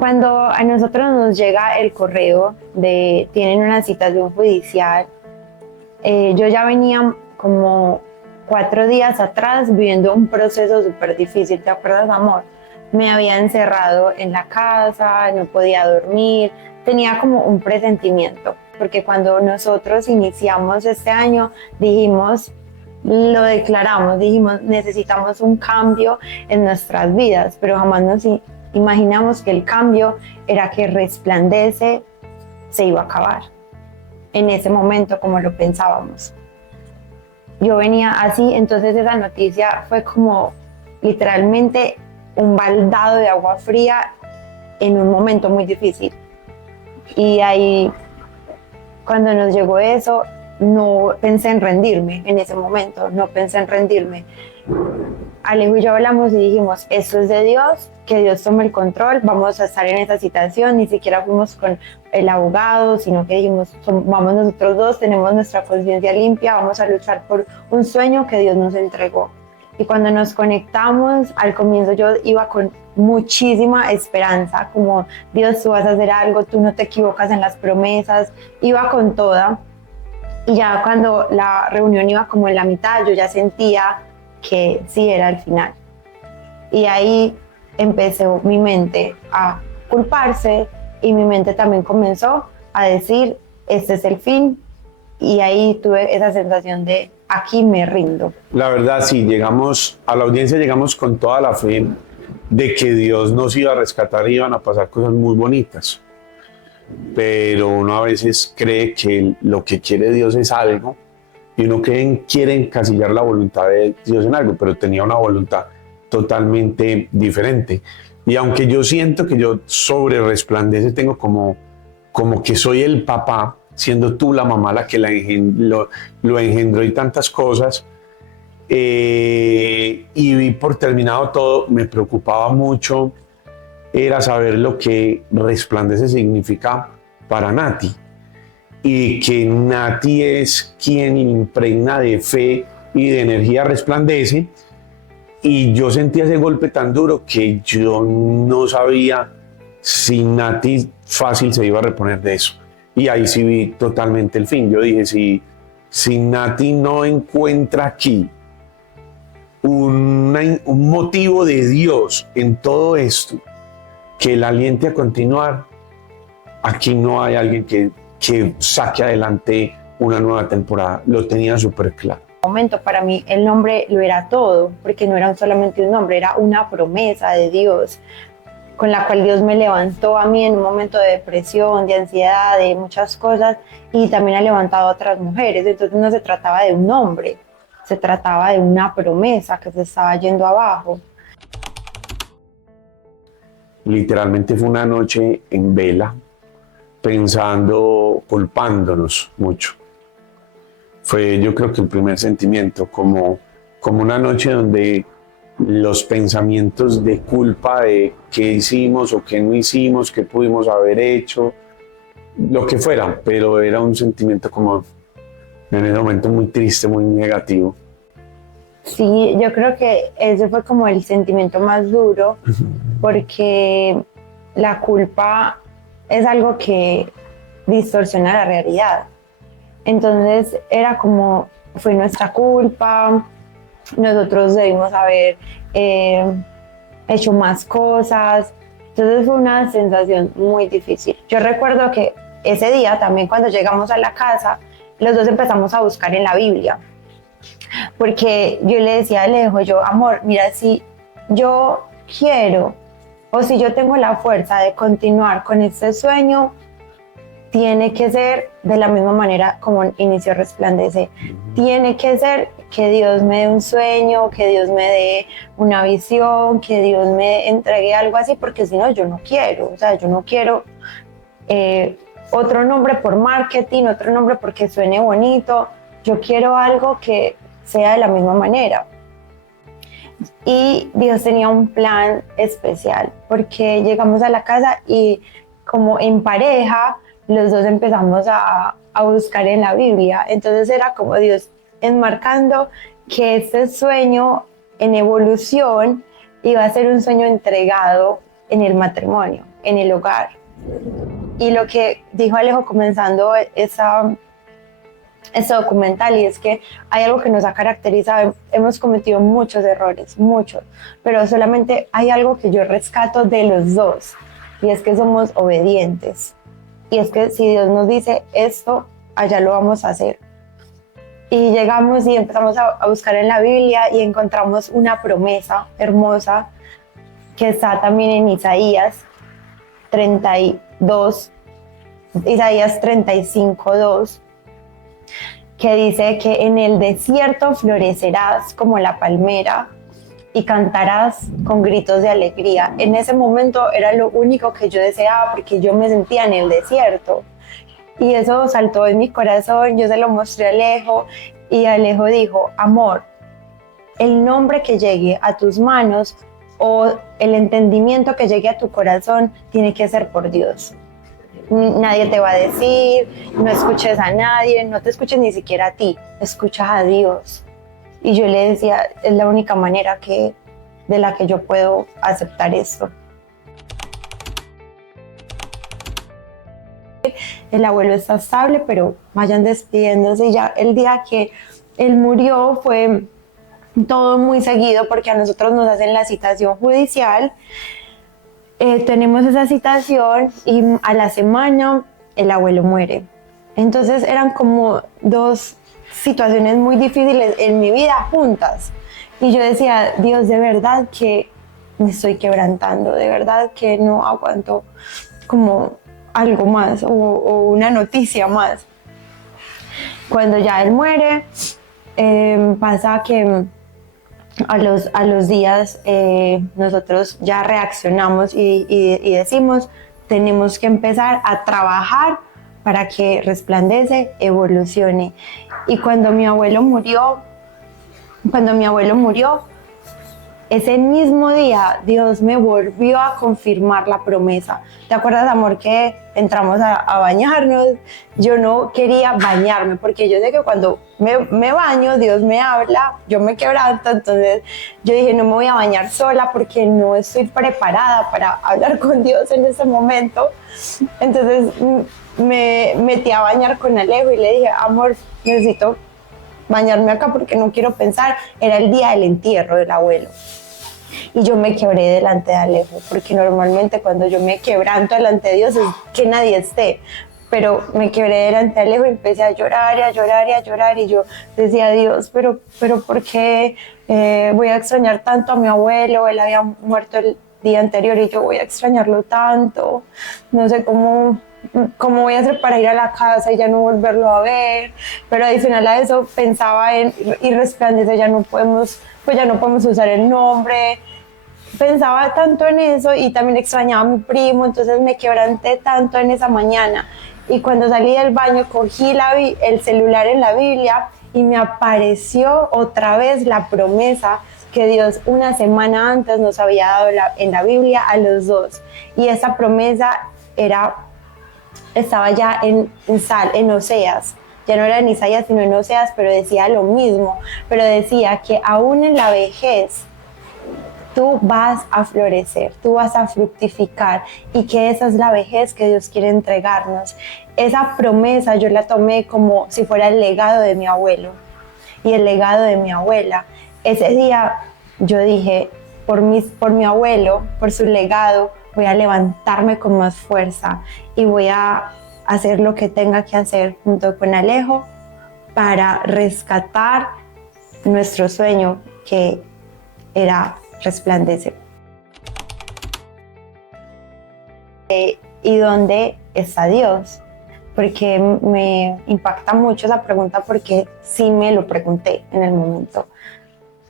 Cuando a nosotros nos llega el correo de tienen una citación judicial, yo ya venía como 4 días atrás viviendo un proceso súper difícil, ¿te acuerdas, amor? Me había encerrado en la casa, no podía dormir, tenía como un presentimiento, porque cuando nosotros iniciamos este año dijimos, lo declaramos, dijimos necesitamos un cambio en nuestras vidas, pero jamás nos imaginamos que el cambio era que Resplandece se iba a acabar en ese momento como lo pensábamos. Yo venía así, entonces esa noticia fue como literalmente un baldado de agua fría en un momento muy difícil. Y ahí, cuando nos llegó eso, no pensé en rendirme en ese momento, no pensé en rendirme. Alejo y yo hablamos y dijimos, esto es de Dios, que Dios tome el control, vamos a estar en esta situación, ni siquiera fuimos con el abogado, sino que dijimos, vamos nosotros dos, tenemos nuestra conciencia limpia, vamos a luchar por un sueño que Dios nos entregó. Y cuando nos conectamos, al comienzo yo iba con muchísima esperanza, como Dios, tú vas a hacer algo, tú no te equivocas en las promesas, iba con toda. Y ya cuando la reunión iba como en la mitad, yo ya sentía que sí era el final. Y ahí empezó mi mente a culparse y mi mente también comenzó a decir, este es el fin. Y ahí tuve esa sensación de, aquí me rindo. La verdad, sí, llegamos a la audiencia, llegamos con toda la fe de que Dios nos iba a rescatar y iban a pasar cosas muy bonitas. Pero uno a veces cree que lo que quiere Dios es algo y uno quiere encasillar la voluntad de Dios en algo, pero tenía una voluntad totalmente diferente. Y aunque yo siento que yo sobre Resplandece tengo como que soy el papá, siendo tú la mamá la que lo engendró y tantas cosas, y vi por terminado todo, me preocupaba mucho, era saber lo que Resplandece significa para Nati. Y que Nati es quien impregna de fe y de energía Resplandece. Y yo sentí ese golpe tan duro que yo no sabía si Nati fácil se iba a reponer de eso. Y ahí sí vi totalmente el fin. Yo dije, si Nati no encuentra aquí un motivo de Dios en todo esto que la aliente a continuar, aquí no hay alguien que saque adelante una nueva temporada. Lo tenía súper claro. Momento para mí el nombre lo era todo, porque no era solamente un nombre, era una promesa de Dios con la cual Dios me levantó a mí en un momento de depresión, de ansiedad, de muchas cosas, y también ha levantado a otras mujeres. Entonces no se trataba de un nombre, se trataba de una promesa que se estaba yendo abajo. Literalmente fue una noche en vela, pensando, culpándonos mucho. Fue, yo creo que el primer sentimiento, como una noche donde los pensamientos de culpa de qué hicimos o qué no hicimos, qué pudimos haber hecho, lo que fuera, pero era un sentimiento como en ese momento muy triste, muy negativo. Sí, yo creo que ese fue como el sentimiento más duro, porque la culpa es algo que distorsiona la realidad. Entonces era como, fue nuestra culpa, nosotros debimos haber hecho más cosas. Entonces fue una sensación muy difícil. Yo recuerdo que ese día también cuando llegamos a la casa, los dos empezamos a buscar en la Biblia. Porque yo le decía a Alejo, yo, amor, mira, si yo quiero o si yo tengo la fuerza de continuar con este sueño, tiene que ser de la misma manera como inició Resplandece. Tiene que ser que Dios me dé un sueño, que Dios me dé una visión, que Dios me entregue algo así, porque si no, yo no quiero. O sea, yo no quiero otro nombre por marketing, otro nombre porque suene bonito. Yo quiero algo que sea de la misma manera. Y Dios tenía un plan especial, porque llegamos a la casa y como en pareja, los dos empezamos a buscar en la Biblia. Entonces era como Dios enmarcando que este sueño en evolución iba a ser un sueño entregado en el matrimonio. en el hogar. Y lo que dijo Alejo comenzando ese documental, y es que hay algo que nos ha caracterizado, hemos cometido muchos errores, muchos, pero solamente hay algo que yo rescato de los dos, y es que somos obedientes. Y es que si Dios nos dice esto, allá lo vamos a hacer. Y llegamos y empezamos a buscar en la Biblia y encontramos una promesa hermosa que está también en Isaías 32, Isaías 35:2, que dice que en el desierto florecerás como la palmera y cantarás con gritos de alegría. En ese momento era lo único que yo deseaba, porque yo me sentía en el desierto. Y eso saltó en mi corazón, yo se lo mostré a Alejo, y Alejo dijo: amor, el nombre que llegue a tus manos o el entendimiento que llegue a tu corazón tiene que ser por Dios. Nadie te va a decir, no escuches a nadie, no te escuches ni siquiera a ti, escucha a Dios. Y yo le decía, es la única manera de la que yo puedo aceptar esto. El abuelo está estable, pero vayan despidiéndose. Y ya el día que él murió fue todo muy seguido, porque a nosotros nos hacen la citación judicial. Tenemos esa citación y a la semana el abuelo muere. Entonces eran como dos situaciones muy difíciles en mi vida juntas. Y yo decía, Dios, de verdad que me estoy quebrantando, de verdad que no aguanto como algo más o una noticia más. Cuando ya él muere, pasa que a los días nosotros ya reaccionamos y decimos, tenemos que empezar a trabajar para que Resplandece evolucione. Y cuando mi abuelo murió, ese mismo día Dios me volvió a confirmar la promesa. ¿Te acuerdas, amor, que entramos a bañarnos? Yo no quería bañarme, porque yo sé que cuando me baño, Dios me habla, yo me quebranto. Entonces yo dije, no me voy a bañar sola porque no estoy preparada para hablar con Dios en ese momento. Entonces me metí a bañar con Alejo y le dije, amor, necesito bañarme acá porque no quiero pensar. Era el día del entierro del abuelo. Y yo me quebré delante de Alejo, porque normalmente cuando yo me quebranto delante de Dios es que nadie esté. Pero me quebré delante de Alejo y empecé a llorar y a llorar y a llorar. Y yo decía, Dios, pero ¿por qué voy a extrañar tanto a mi abuelo? Él había muerto el día anterior y yo voy a extrañarlo tanto. No sé cómo voy a hacer para ir a la casa y ya no volverlo a ver. Pero adicional a eso pensaba en y Resplandece, ya no podemos usar el nombre. Pensaba tanto en eso y también extrañaba a mi primo, entonces me quebranté tanto en esa mañana. Y cuando salí del baño cogí el celular en la Biblia y me apareció otra vez la promesa que Dios una semana antes nos había dado en la Biblia a los dos. Y esa promesa estaba ya en Oseas. Ya no era en Isaías sino en Oseas, pero decía lo mismo. Pero decía que aún en la vejez tú vas a florecer, tú vas a fructificar, y que esa es la vejez que Dios quiere entregarnos. Esa promesa yo la tomé como si fuera el legado de mi abuelo y el legado de mi abuela. Ese día yo dije, por mi abuelo, por su legado, voy a levantarme con más fuerza y voy a hacer lo que tenga que hacer junto con Alejo para rescatar nuestro sueño, que era Resplandece. ¿Y dónde está Dios? Porque me impacta mucho esa pregunta, porque sí me lo pregunté en el momento.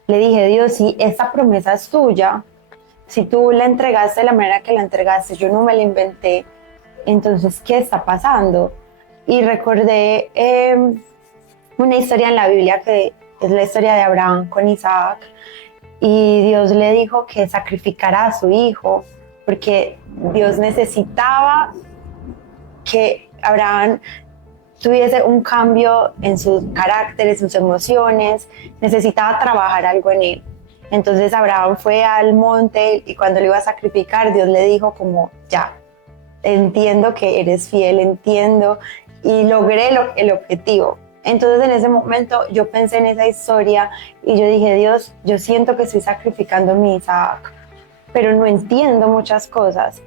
Le dije, Dios, si esta promesa es tuya, si tú la entregaste de la manera que la entregaste, yo no me la inventé, entonces, ¿qué está pasando? Y recordé una historia en la Biblia, que es la historia de Abraham con Isaac. Y Dios le dijo que sacrificara a su hijo, porque Dios necesitaba que Abraham tuviese un cambio en su carácter, en sus emociones, necesitaba trabajar algo en él. Entonces Abraham fue al monte y cuando lo iba a sacrificar, Dios le dijo como, ya, entiendo que eres fiel, entiendo, y logré el objetivo. Entonces en ese momento yo pensé en esa historia y yo dije, Dios, yo siento que estoy sacrificando a mi Isaac, pero no entiendo muchas cosas.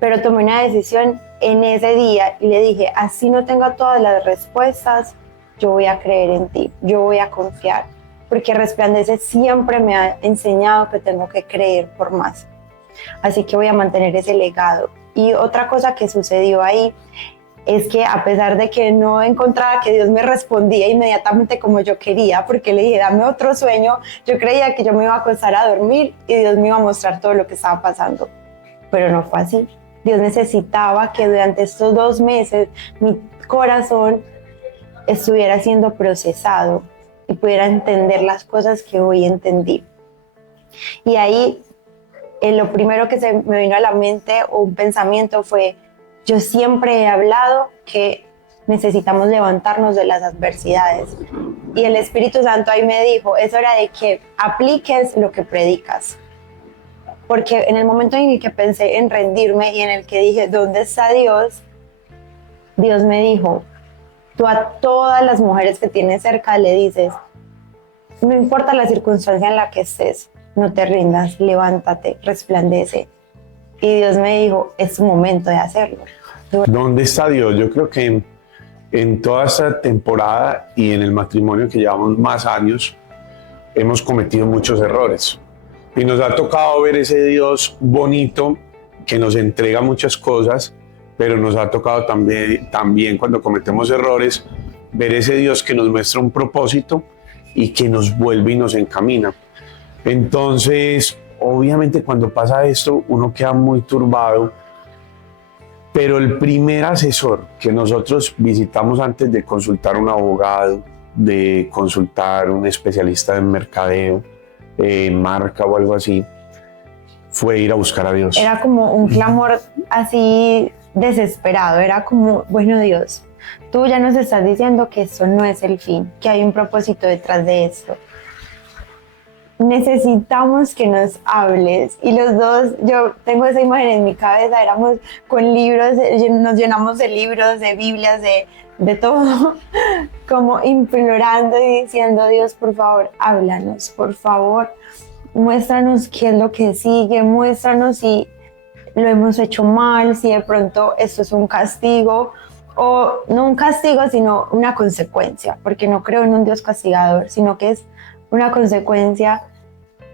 Pero tomé una decisión en ese día y le dije, así no tengo todas las respuestas, yo voy a creer en ti, yo voy a confiar, porque Resplandece siempre me ha enseñado que tengo que creer por más. Así que voy a mantener ese legado. Y otra cosa que sucedió ahí es que a pesar de que no encontraba que Dios me respondía inmediatamente como yo quería, porque le dije, dame otro sueño, yo creía que yo me iba a acostar a dormir y Dios me iba a mostrar todo lo que estaba pasando. Pero no fue así. Dios necesitaba que durante estos 2 meses mi corazón estuviera siendo procesado y pudiera entender las cosas que hoy entendí. Y ahí lo primero que se me vino a la mente o un pensamiento fue, yo siempre he hablado que necesitamos levantarnos de las adversidades. Y el Espíritu Santo ahí me dijo, es hora de que apliques lo que predicas. Porque en el momento en el que pensé en rendirme y en el que dije, ¿dónde está Dios? Dios me dijo, tú a todas las mujeres que tienes cerca le dices, no importa la circunstancia en la que estés, no te rindas, levántate, resplandece. Y Dios me dijo, es tu momento de hacerlo. ¿Dónde está Dios? Yo creo que en toda esta temporada y en el matrimonio que llevamos más años, hemos cometido muchos errores. Y nos ha tocado ver ese Dios bonito que nos entrega muchas cosas, pero nos ha tocado también cuando cometemos errores, ver ese Dios que nos muestra un propósito y que nos vuelve y nos encamina. Entonces, obviamente cuando pasa esto, uno queda muy turbado, pero el primer asesor que nosotros visitamos antes de consultar a un abogado, de consultar a un especialista en mercadeo, marca o algo así, fue ir a buscar a Dios. Era como un clamor así desesperado, era como, bueno Dios, tú ya nos estás diciendo que esto no es el fin, que hay un propósito detrás de esto. Necesitamos que nos hables. Y los dos, yo tengo esa imagen en mi cabeza, éramos con libros, nos llenamos de libros, de Biblias, de todo, como implorando y diciendo, Dios, por favor, háblanos, por favor, muéstranos qué es lo que sigue, muéstranos si lo hemos hecho mal, si de pronto esto es un castigo, o no un castigo, sino una consecuencia, porque no creo en un Dios castigador, sino que es una consecuencia.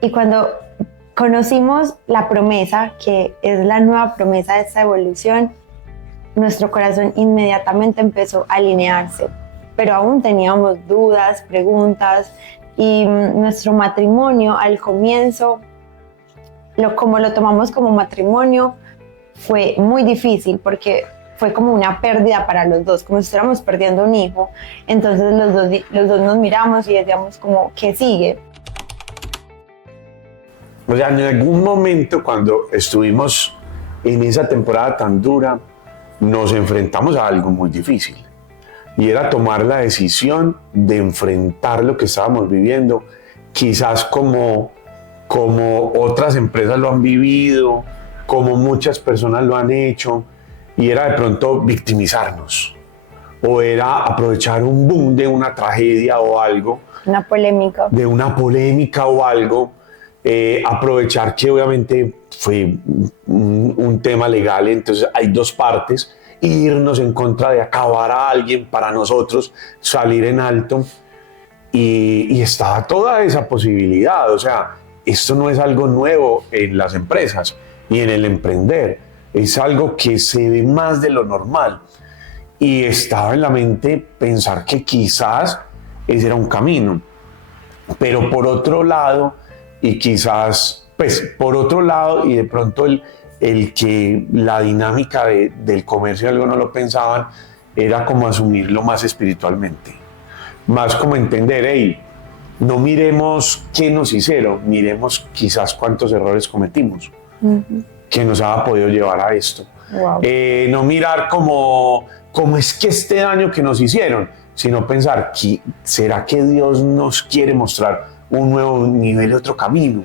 Y cuando conocimos la promesa, que es la nueva promesa de esta evolución, nuestro corazón inmediatamente empezó a alinearse, pero aún teníamos dudas, preguntas, y nuestro matrimonio al comienzo, como lo tomamos como matrimonio, fue muy difícil porque fue como una pérdida para los dos, como si estuviéramos perdiendo un hijo. Entonces los dos nos miramos y decíamos como, ¿qué sigue? O sea, en algún momento cuando estuvimos en esa temporada tan dura, nos enfrentamos a algo muy difícil. Y era tomar la decisión de enfrentar lo que estábamos viviendo, quizás como otras empresas lo han vivido, como muchas personas lo han hecho, y era de pronto victimizarnos, o era aprovechar un boom de una tragedia o algo, una polémica, de una polémica o algo, aprovechar que obviamente fue un tema legal, entonces hay dos partes, irnos en contra de acabar a alguien para nosotros salir en alto, y estaba toda esa posibilidad. O sea, esto no es algo nuevo en las empresas y en el emprender, es algo que se ve más de lo normal, y estaba en la mente pensar que quizás ese era un camino, pero por otro lado, y quizás, pues por otro lado, y de pronto el que la dinámica del comercio algo no lo pensaban, era como asumirlo más espiritualmente, más como entender, hey, no miremos qué nos hicieron, miremos quizás cuántos errores cometimos, que nos ha podido llevar a esto. Wow. No mirar cómo es que este daño que nos hicieron, sino pensar, ¿será que Dios nos quiere mostrar un nuevo nivel, otro camino?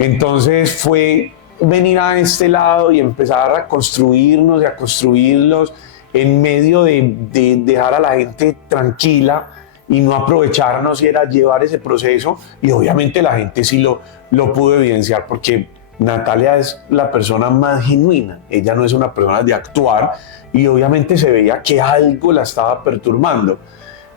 Entonces fue venir a este lado y empezar a construirnos y a construirlos en medio de dejar a la gente tranquila y no aprovecharnos, y era llevar ese proceso. Y obviamente la gente sí lo pudo evidenciar, porque Natalia es la persona más genuina, ella no es una persona de actuar, y obviamente se veía que algo la estaba perturbando,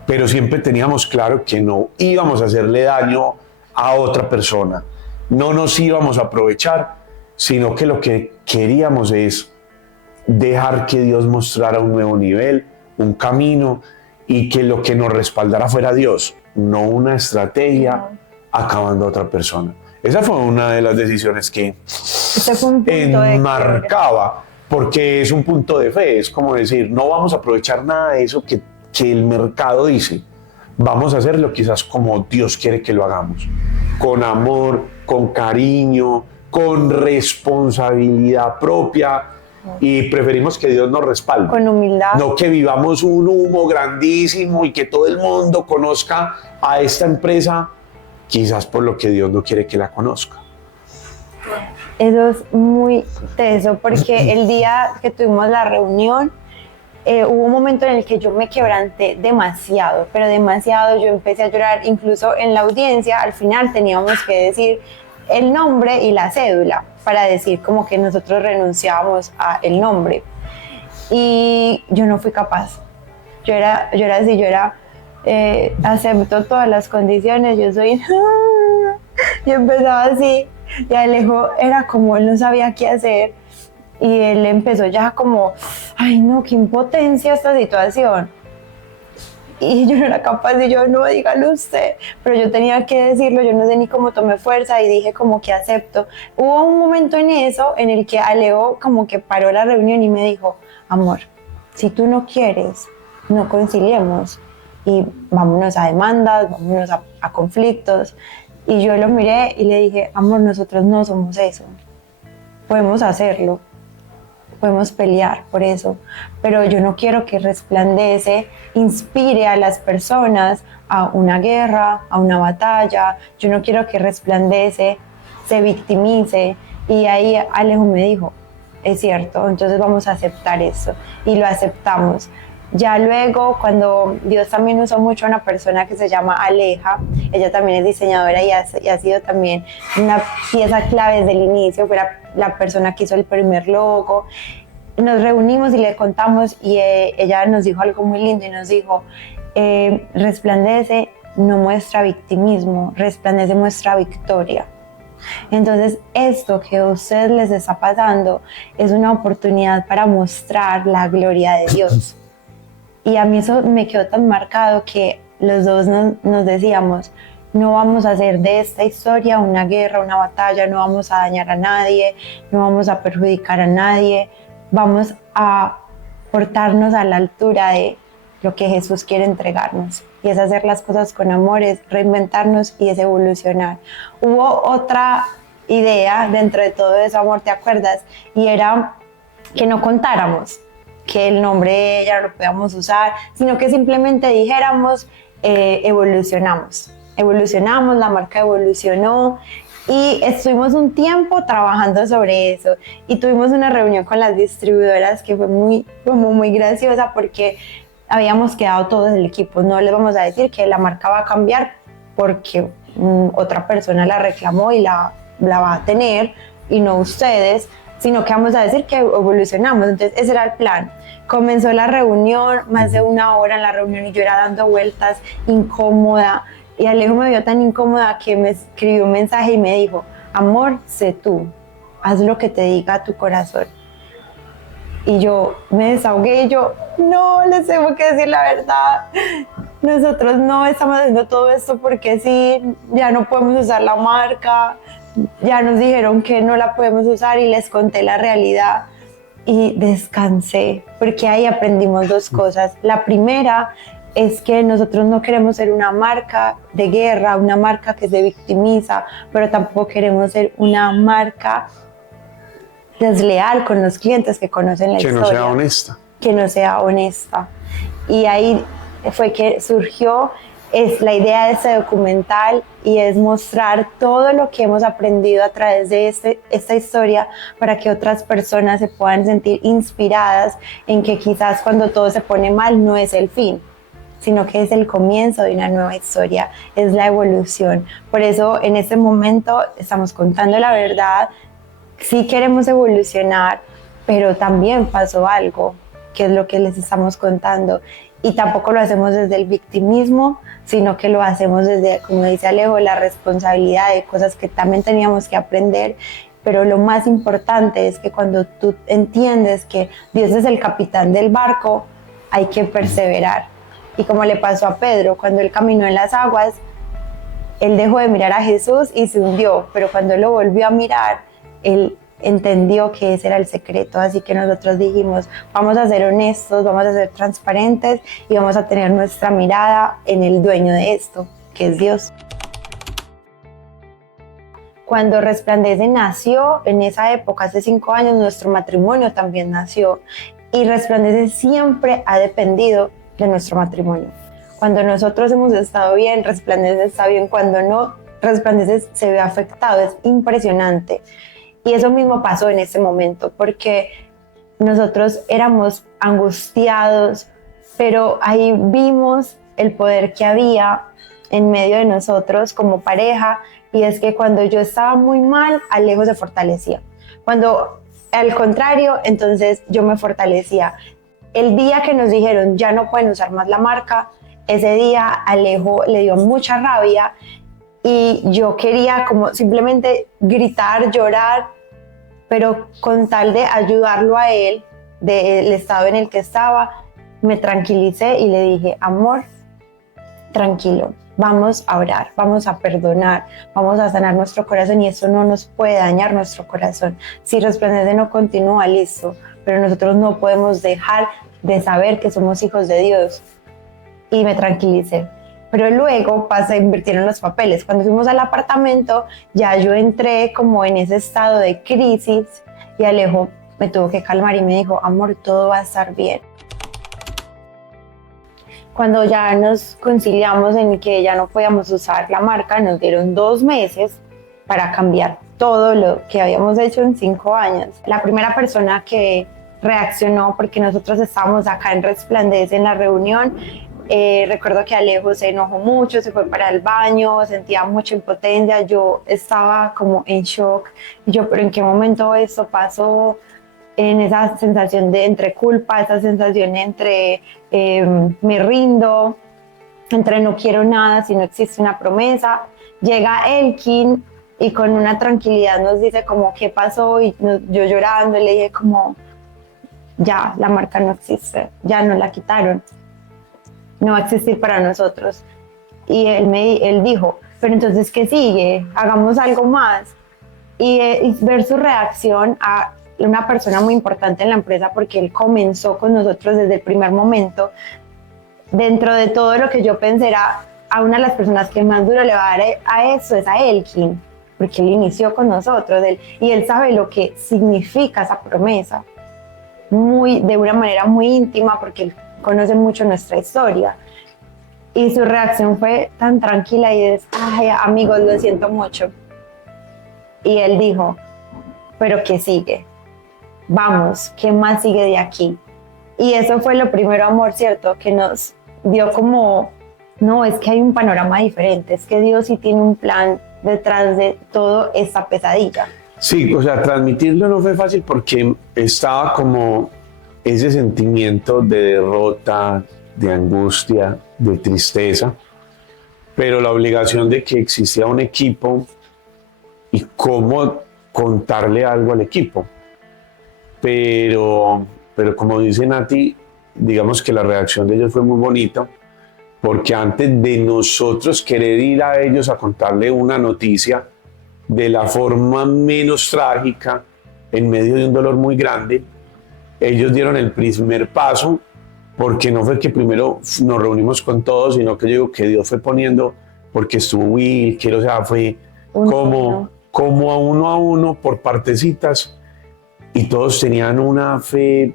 pero siempre teníamos claro que no íbamos a hacerle daño a otra persona, no nos íbamos a aprovechar, sino que lo que queríamos es dejar que Dios mostrara un nuevo nivel, un camino, y que lo que nos respaldara fuera Dios, no una estrategia acabando a otra persona. Esa fue una de las decisiones que enmarcaba, porque es un punto de fe, es como decir, no vamos a aprovechar nada de eso que el mercado dice, vamos a hacerlo quizás como Dios quiere que lo hagamos, con amor, con cariño, con responsabilidad propia, y preferimos que Dios nos respalde. Con humildad. No que vivamos un humo grandísimo y que todo el mundo conozca a esta empresa, quizás por lo que Dios no quiere que la conozca. Eso es muy teso, porque el día que tuvimos la reunión, hubo un momento en el que yo me quebranté demasiado, pero demasiado. Yo empecé a llorar, incluso en la audiencia. Al final teníamos que decir el nombre y la cédula para decir como que nosotros renunciábamos a el nombre, y yo no fui capaz. Yo era así, acepto todas las condiciones, yo soy yo empezaba así, y Alejo era como, él no sabía qué hacer, y él empezó ya como, ay no, qué impotencia esta situación. Y yo no era capaz, y yo, no, dígalo usted, pero yo tenía que decirlo. Yo no sé ni cómo tomé fuerza y dije como que acepto. Hubo un momento en eso en el que Alejo como que paró la reunión y me dijo, amor, si tú no quieres, no conciliemos y vámonos a demandas, vámonos a conflictos. Y yo lo miré y le dije, amor, nosotros no somos eso, podemos hacerlo, podemos pelear por eso, pero yo no quiero que Resplandece inspire a las personas a una guerra, a una batalla. Yo no quiero que Resplandece se victimice. Y ahí Alejo me dijo, es cierto, entonces vamos a aceptar eso, y lo aceptamos. Ya luego, cuando Dios también usó mucho a una persona que se llama Aleja, ella también es diseñadora y ha sido también una pieza clave desde el inicio, fue la persona que hizo el primer logo. Nos reunimos y le contamos, y ella nos dijo algo muy lindo, y nos dijo, Resplandece no muestra victimismo, Resplandece muestra victoria. Entonces, esto que a ustedes les está pasando es una oportunidad para mostrar la gloria de Dios. Y a mí eso me quedó tan marcado que los dos nos decíamos, no vamos a hacer de esta historia una guerra, una batalla, no vamos a dañar a nadie, no vamos a perjudicar a nadie, vamos a portarnos a la altura de lo que Jesús quiere entregarnos, y es hacer las cosas con amor, es reinventarnos y es evolucionar. Hubo otra idea dentro de todo eso, amor, ¿te acuerdas? Y era que no contáramos que el nombre ya no lo podíamos usar, sino que simplemente dijéramos evolucionamos, la marca evolucionó, y estuvimos un tiempo trabajando sobre eso, y tuvimos una reunión con las distribuidoras que fue muy graciosa, porque habíamos quedado todos el equipo, no les vamos a decir que la marca va a cambiar porque otra persona la reclamó y la va a tener, y no ustedes, sino que vamos a decir que evolucionamos. Entonces ese era el plan. Comenzó la reunión, más de una hora en la reunión, y yo era dando vueltas, incómoda, y Alejo me vio tan incómoda que me escribió un mensaje y me dijo, amor, sé tú, haz lo que te diga tu corazón. Y yo me desahogué, y yo, no, les tengo que decir la verdad, nosotros no estamos haciendo todo esto porque sí, ya no podemos usar la marca, ya nos dijeron que no la podemos usar, y les conté la realidad y descansé, porque ahí aprendimos dos cosas. La primera es que nosotros no queremos ser una marca de guerra, una marca que se victimiza, pero tampoco queremos ser una marca desleal con los clientes que conocen la historia. Que no sea honesta. Que no sea honesta. Y ahí fue que surgió es la idea de este documental y es mostrar todo lo que hemos aprendido a través de esta historia para que otras personas se puedan sentir inspiradas en que quizás cuando todo se pone mal no es el fin, sino que es el comienzo de una nueva historia, es la evolución. Por eso en este momento estamos contando la verdad, sí queremos evolucionar, pero también pasó algo, que es lo que les estamos contando. Y tampoco lo hacemos desde el victimismo, sino que lo hacemos desde, como dice Alejo, la responsabilidad de cosas que también teníamos que aprender. Pero lo más importante es que cuando tú entiendes que Dios es el capitán del barco, hay que perseverar. Y como le pasó a Pedro, cuando él caminó en las aguas, él dejó de mirar a Jesús y se hundió, pero cuando lo volvió a mirar, él entendió que ese era el secreto. Así que nosotros dijimos, vamos a ser honestos, vamos a ser transparentes y vamos a tener nuestra mirada en el dueño de esto, que es Dios. Cuando Resplandece nació, en esa época, hace 5 años, nuestro matrimonio también nació. Y Resplandece siempre ha dependido de nuestro matrimonio. Cuando nosotros hemos estado bien, Resplandece está bien. Cuando no, Resplandece se ve afectado. Es impresionante. Y eso mismo pasó en ese momento, porque nosotros éramos angustiados, pero ahí vimos el poder que había en medio de nosotros como pareja, y es que cuando yo estaba muy mal, Alejo se fortalecía. Cuando al contrario, entonces yo me fortalecía. El día que nos dijeron ya no pueden usar más la marca, ese día Alejo le dio mucha rabia y yo quería como simplemente gritar, llorar, pero con tal de ayudarlo a él, del estado en el que estaba, me tranquilicé y le dije, amor, tranquilo, vamos a orar, vamos a perdonar, vamos a sanar nuestro corazón y eso no nos puede dañar nuestro corazón. Si Resplandece no continúa, listo, pero nosotros no podemos dejar de saber que somos hijos de Dios. Y me tranquilicé. Pero luego pasé a invertir en los papeles. Cuando fuimos al apartamento, ya yo entré como en ese estado de crisis y Alejo me tuvo que calmar y me dijo, amor, todo va a estar bien. Cuando ya nos conciliamos en que ya no podíamos usar la marca, nos dieron 2 meses para cambiar todo lo que habíamos hecho en 5 años. La primera persona que reaccionó, porque nosotros estábamos acá en Resplandece en la reunión, recuerdo que Alejo se enojó mucho, se fue para el baño, sentía mucha impotencia, yo estaba como en shock, y yo, pero ¿en qué momento esto pasó? En esa sensación de entre culpa, esa sensación entre me rindo, entre no quiero nada si no existe una promesa. Llega Elkin y con una tranquilidad nos dice como qué pasó y yo llorando le dije como ya la marca no existe, ya no la quitaron, no va a existir para nosotros. Y él dijo, pero entonces ¿qué sigue? Hagamos algo más. Y ver su reacción a una persona muy importante en la empresa, porque él comenzó con nosotros desde el primer momento. Dentro de todo lo que yo pensé era a una de las personas que más duro le va a dar a eso es a Elkin, porque él inició con nosotros y él sabe lo que significa esa promesa de una manera muy íntima, porque él conoce mucho nuestra historia. Y su reacción fue tan tranquila y es, ay, amigos, lo siento mucho. Y él dijo, pero ¿qué sigue? Vamos, ¿qué más sigue de aquí? Y eso fue lo primero, amor, ¿cierto? Que nos dio como, no, es que hay un panorama diferente, es que Dios sí tiene un plan detrás de toda esta pesadilla. Sí, o sea, transmitirlo no fue fácil porque estaba como ese sentimiento de derrota, de angustia, de tristeza, pero la obligación de que existía un equipo y cómo contarle algo al equipo. Pero como dice Nati, digamos que la reacción de ellos fue muy bonita, porque antes de nosotros querer ir a ellos a contarle una noticia de la forma menos trágica, en medio de un dolor muy grande, ellos dieron el primer paso, porque no fue que primero nos reunimos con todos, sino que yo digo que Dios fue poniendo, porque estuvo Will, que o sea, fue como a uno por partecitas, y todos tenían una fe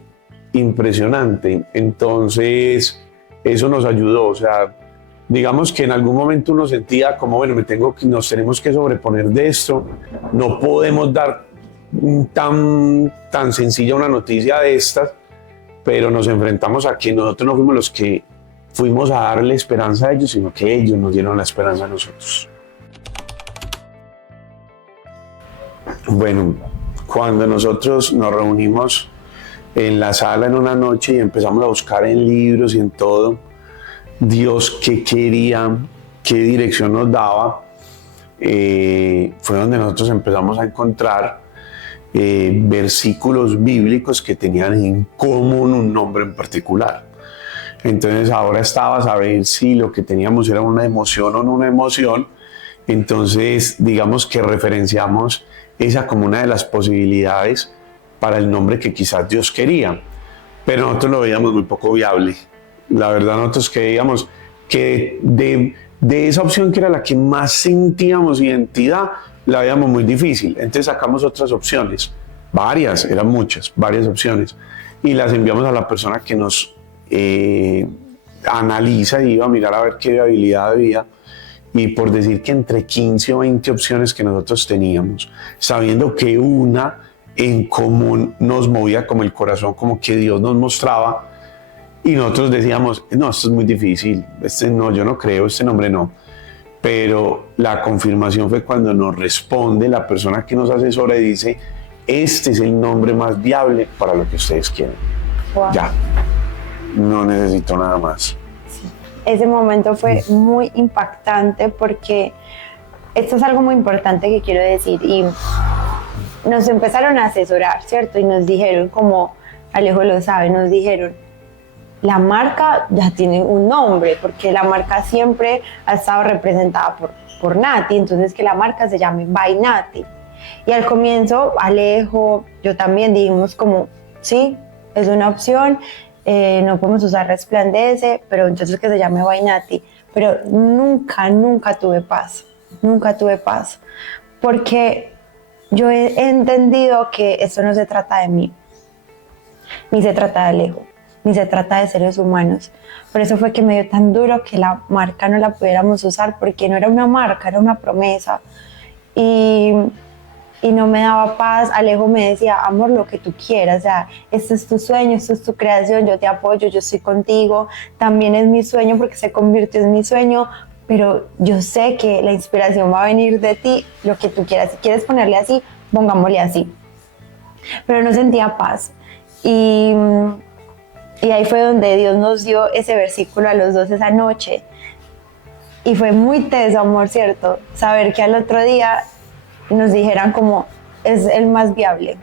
impresionante. Entonces eso nos ayudó, o sea, digamos que en algún momento uno sentía como, bueno, nos tenemos que sobreponer de esto, no podemos dar tan sencilla una noticia de estas, pero nos enfrentamos a que nosotros no fuimos los que fuimos a darle esperanza a ellos, sino que ellos nos dieron la esperanza a nosotros. Bueno, cuando nosotros nos reunimos en la sala en una noche y empezamos a buscar en libros y en todo, Dios qué quería, qué dirección nos daba, fue donde nosotros empezamos a encontrar versículos bíblicos que tenían en común un nombre en particular. Entonces ahora estaba a saber si lo que teníamos era una emoción o no una emoción. Entonces digamos que referenciamos esa como una de las posibilidades para el nombre que quizás Dios quería, pero nosotros lo veíamos muy poco viable. La verdad, nosotros creíamos que de esa opción que era la que más sentíamos identidad, la veíamos muy difícil. Entonces sacamos otras opciones, varias, eran muchas, varias opciones, y las enviamos a la persona que nos analiza y iba a mirar a ver qué viabilidad había. Y por decir que entre 15 o 20 opciones que nosotros teníamos, sabiendo que una en común nos movía como el corazón, como que Dios nos mostraba, y nosotros decíamos, no, esto es muy difícil, este no, yo no creo, este nombre no. Pero la confirmación fue cuando nos responde la persona que nos asesora y dice, este es el nombre más viable para lo que ustedes quieren. Wow. Ya, no necesito nada más. Ese momento fue muy impactante porque esto es algo muy importante que quiero decir, y nos empezaron a asesorar, ¿cierto? Y nos dijeron, como Alejo lo sabe, nos dijeron, la marca ya tiene un nombre, porque la marca siempre ha estado representada por Nati, entonces que la marca se llame By Nati. Y al comienzo, Alejo, yo también dijimos como, sí, es una opción, no podemos usar Resplandece, pero entonces que se llame By Nati. Pero nunca tuve paz, porque yo he entendido que esto no se trata de mí, ni se trata de Alejo, ni se trata de seres humanos. Por eso fue que me dio tan duro que la marca no la pudiéramos usar, porque no era una marca, era una promesa. Y no me daba paz. Alejo me decía, amor, lo que tú quieras, o sea, este es tu sueño, esto es tu creación, yo te apoyo, yo estoy contigo, también es mi sueño porque se convirtió en mi sueño, pero yo sé que la inspiración va a venir de ti, lo que tú quieras, si quieres ponerle así, pongámosle así. Pero no sentía paz. Y ahí fue donde Dios nos dio ese versículo a los dos esa noche. Y fue muy teso, amor, ¿cierto? Saber que al otro día nos dijeran como es el más viable.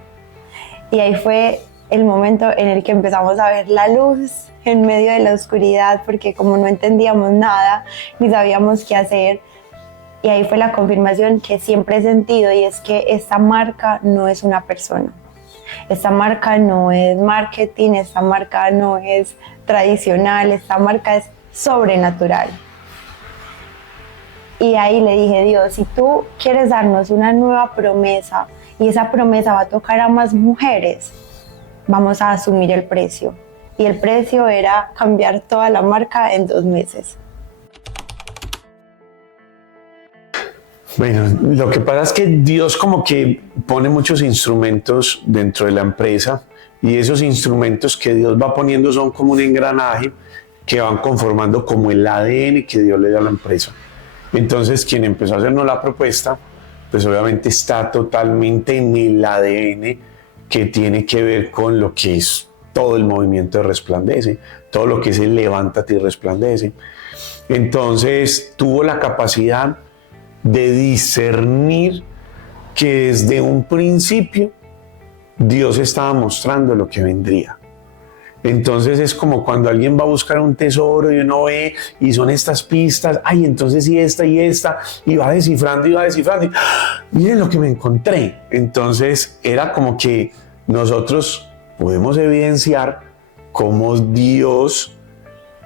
Y ahí fue el momento en el que empezamos a ver la luz en medio de la oscuridad, porque como no entendíamos nada ni sabíamos qué hacer, y ahí fue la confirmación que siempre he sentido, y es que esta marca no es una persona, esta marca no es marketing, esta marca no es tradicional, esta marca es sobrenatural. Y ahí le dije, Dios, si tú quieres darnos una nueva promesa y esa promesa va a tocar a más mujeres, vamos a asumir el precio. Y el precio era cambiar toda la marca en 2 meses. Bueno, lo que pasa es que Dios como que pone muchos instrumentos dentro de la empresa, y esos instrumentos que Dios va poniendo son como un engranaje que van conformando como el ADN que Dios le da a la empresa. Entonces, quien empezó a hacernos la propuesta, pues obviamente está totalmente en el ADN que tiene que ver con lo que es todo el movimiento de Resplandece, todo lo que es el Levántate y Resplandece. Entonces, tuvo la capacidad de discernir que desde un principio Dios estaba mostrando lo que vendría. Entonces es como cuando alguien va a buscar un tesoro y uno ve y son estas pistas, ay, entonces y esta, y va descifrando y ¡ah! Miren lo que me encontré. Entonces era como que nosotros podemos evidenciar cómo Dios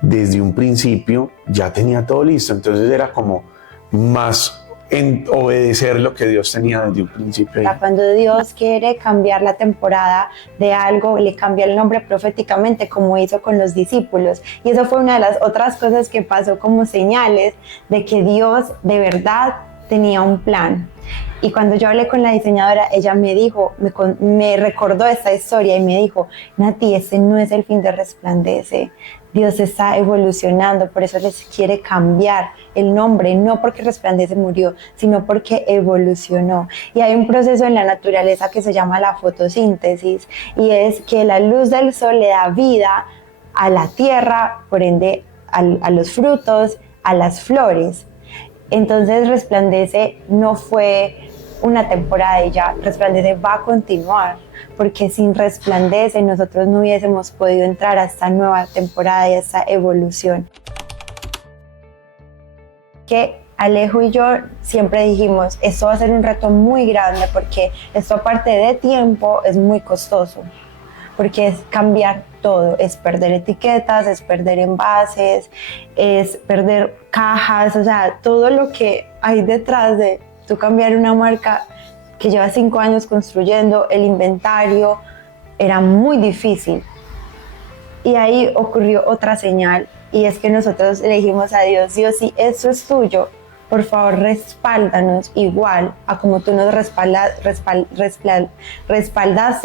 desde un principio ya tenía todo listo. Entonces era como más en obedecer lo que Dios tenía desde un principio. O sea, cuando Dios quiere cambiar la temporada de algo, le cambia el nombre proféticamente, como hizo con los discípulos. Y eso fue una de las otras cosas que pasó como señales de que Dios de verdad tenía un plan. Y cuando yo hablé con la diseñadora, ella me dijo, me recordó esta historia y me dijo: Nati, ese no es el fin de Resplandece. Dios está evolucionando, por eso les quiere cambiar el nombre, no porque Resplandece murió, sino porque evolucionó. Y hay un proceso en la naturaleza que se llama la fotosíntesis, y es que la luz del sol le da vida a la tierra, por ende a los frutos, a las flores. Entonces Resplandece no fue una temporada y ya, Resplandece va a continuar, porque sin Resplandece nosotros no hubiésemos podido entrar a esta nueva temporada y a esta evolución. Que Alejo y yo siempre dijimos, esto va a ser un reto muy grande, porque esto, aparte de tiempo, es muy costoso, porque es cambiar todo, es perder etiquetas, es perder envases, es perder cajas, o sea, todo lo que hay detrás de tú cambiar una marca que lleva 5 años construyendo, el inventario, era muy difícil. Y ahí ocurrió otra señal, y es que nosotros le dijimos a Dios: Dios, si esto es tuyo, por favor respáldanos igual a como tú nos respaldaste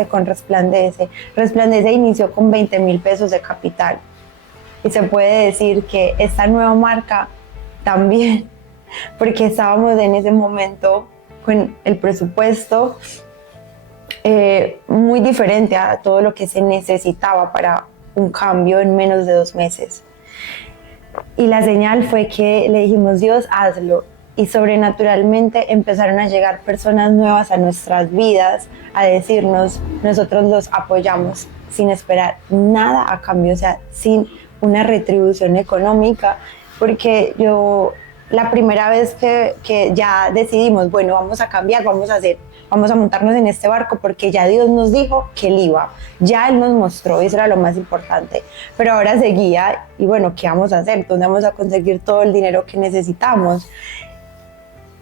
con Resplandece. Resplandece inició con 20,000 pesos de capital, y se puede decir que esta nueva marca también, porque estábamos en ese momento con el presupuesto muy diferente a todo lo que se necesitaba para un cambio en menos de 2 meses. Y la señal fue que le dijimos: Dios, hazlo. Y sobrenaturalmente empezaron a llegar personas nuevas a nuestras vidas a decirnos: nosotros los apoyamos, sin esperar nada a cambio, o sea, sin una retribución económica. Porque la primera vez que ya decidimos, bueno, vamos a cambiar, vamos a montarnos en este barco, porque ya Dios nos dijo que Él iba, ya Él nos mostró, eso era lo más importante. Pero ahora seguía, y bueno, ¿qué vamos a hacer? ¿Dónde vamos a conseguir todo el dinero que necesitamos?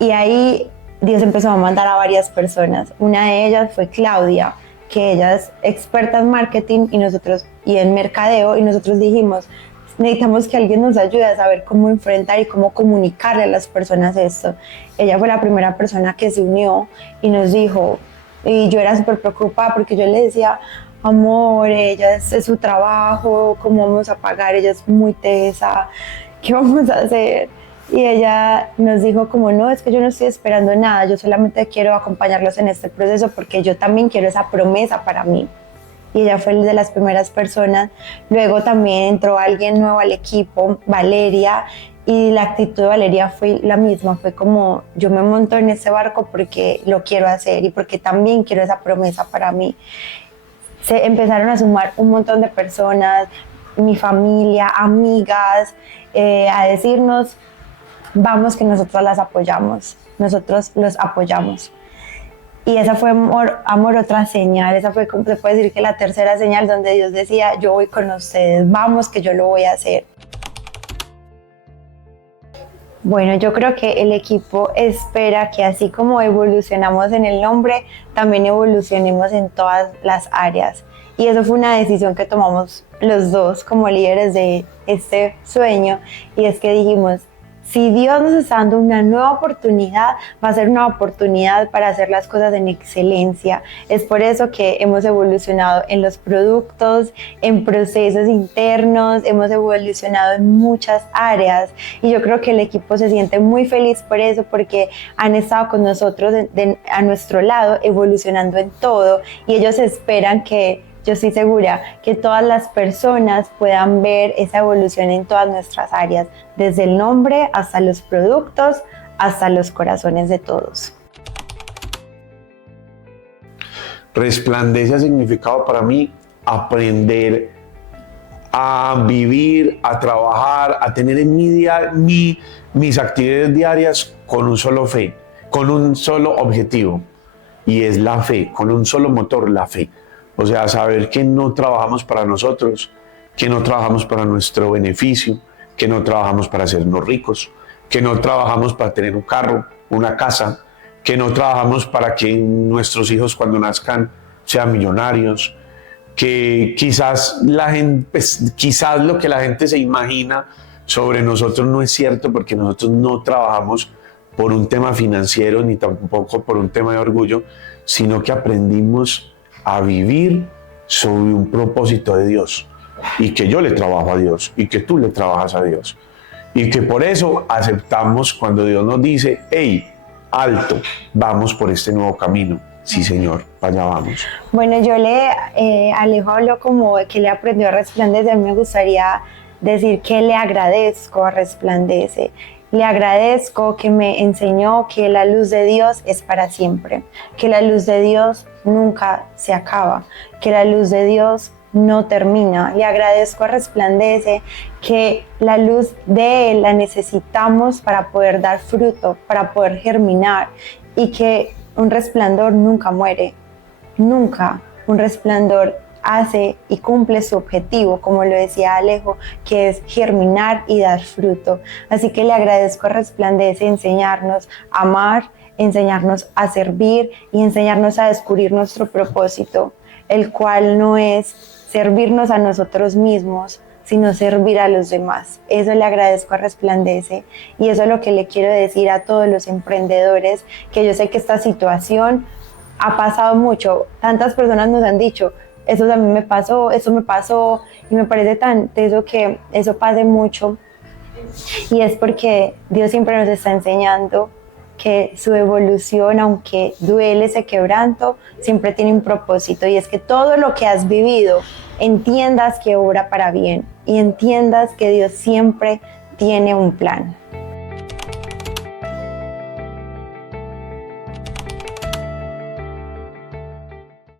Y ahí Dios empezó a mandar a varias personas. Una de ellas fue Claudia, que ella es experta en marketing y en mercadeo, y nosotros dijimos: necesitamos que alguien nos ayude a saber cómo enfrentar y cómo comunicarle a las personas esto. Ella fue la primera persona que se unió y nos dijo, y yo era súper preocupada porque yo le decía: amor, ella es su trabajo, ¿cómo vamos a pagar? Ella es muy tesa, ¿qué vamos a hacer? Y ella nos dijo como: no, es que yo no estoy esperando nada, yo solamente quiero acompañarlos en este proceso porque yo también quiero esa promesa para mí. Y ella fue de las primeras personas. Luego también entró alguien nuevo al equipo, Valeria, y la actitud de Valeria fue la misma, fue como: yo me monto en este barco porque lo quiero hacer y porque también quiero esa promesa para mí. Se empezaron a sumar un montón de personas, mi familia, amigas, a decirnos: vamos, que nosotros las apoyamos, nosotros los apoyamos. Y esa fue, amor, otra señal. Esa fue, como se puede decir, que la tercera señal, donde Dios decía: yo voy con ustedes, vamos, que yo lo voy a hacer. Bueno, yo creo que el equipo espera que así como evolucionamos en el nombre, también evolucionemos en todas las áreas. Y eso fue una decisión que tomamos los dos como líderes de este sueño, y es que dijimos: si Dios nos está dando una nueva oportunidad, va a ser una oportunidad para hacer las cosas en excelencia. Es por eso que hemos evolucionado en los productos, en procesos internos, hemos evolucionado en muchas áreas, y yo creo que el equipo se siente muy feliz por eso, porque han estado con nosotros a nuestro lado, evolucionando en todo, y ellos esperan que, yo estoy segura, que todas las personas puedan ver esa evolución en todas nuestras áreas, desde el nombre hasta los productos, hasta los corazones de todos. Resplandece ha significado para mí aprender a vivir, a trabajar, a tener en mis actividades diarias con un solo fe, con un solo objetivo, y es la fe, con un solo motor, la fe. O sea, saber que no trabajamos para nosotros, que no trabajamos para nuestro beneficio, que no trabajamos para hacernos ricos, que no trabajamos para tener un carro, una casa, que no trabajamos para que nuestros hijos cuando nazcan sean millonarios, que quizás quizás lo que la gente se imagina sobre nosotros no es cierto, porque nosotros no trabajamos por un tema financiero ni tampoco por un tema de orgullo, sino que aprendimos a vivir sobre un propósito de Dios, y que yo le trabajo a Dios y que tú le trabajas a Dios, y que por eso aceptamos cuando Dios nos dice: hey, alto, vamos por este nuevo camino. Sí, Señor, allá vamos. Bueno, Alejo habló como que le aprendió a resplandecer. Me gustaría decir que le agradezco a Resplandece. Le agradezco que me enseñó que la luz de Dios es para siempre, que la luz de Dios nunca se acaba, que la luz de Dios no termina. Le agradezco a Resplandece que la luz de Él la necesitamos para poder dar fruto, para poder germinar, y que un resplandor nunca muere, nunca. Un resplandor hace y cumple su objetivo, como lo decía Alejo, que es germinar y dar fruto. Así que le agradezco a Resplandece enseñarnos a amar, enseñarnos a servir y enseñarnos a descubrir nuestro propósito, el cual no es servirnos a nosotros mismos, sino servir a los demás. Eso le agradezco a Resplandece, y eso es lo que le quiero decir a todos los emprendedores, que yo sé que esta situación ha pasado mucho. Tantas personas nos han dicho: eso también me pasó, eso me pasó, y me parece tan teso que eso pase mucho, y es porque Dios siempre nos está enseñando que su evolución, aunque duele ese quebranto, siempre tiene un propósito, y es que todo lo que has vivido entiendas que obra para bien, y entiendas que Dios siempre tiene un plan.